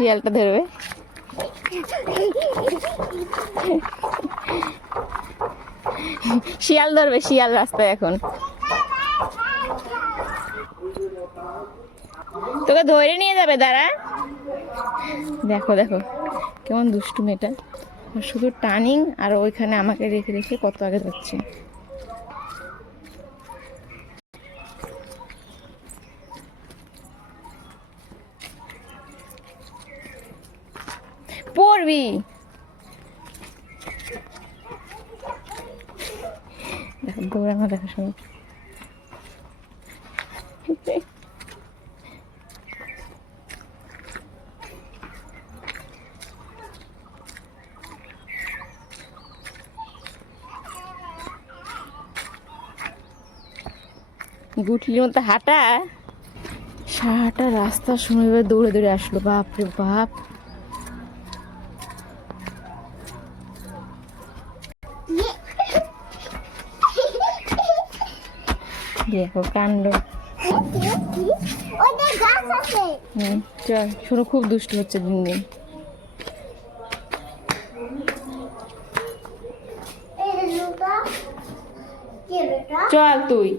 শিয়ালটা ধরবে। শিয়াল ধরবে, শিয়াল রাস্তায় এখন। তোকে ধরে নিয়ে যাবে, দাঁড়া। দেখো দেখো কেমন দুষ্টু মেয়েটা, শুধু টার্নিং আর ওইখানে আমাকে রেখে রেখে কত আগে যাচ্ছে। পড়বি। দেখো দৌড়ানো, দেখো শুনো। গুটলির মতো হাঁটা, সারাটা রাস্তার সময় এবার দৌড়ে দৌড়ে আসলো। বাপরে বাপ, দেখো কাণ্ড। চল শোনো, খুব দুষ্টু হচ্ছে দিন দিন। চল তুই।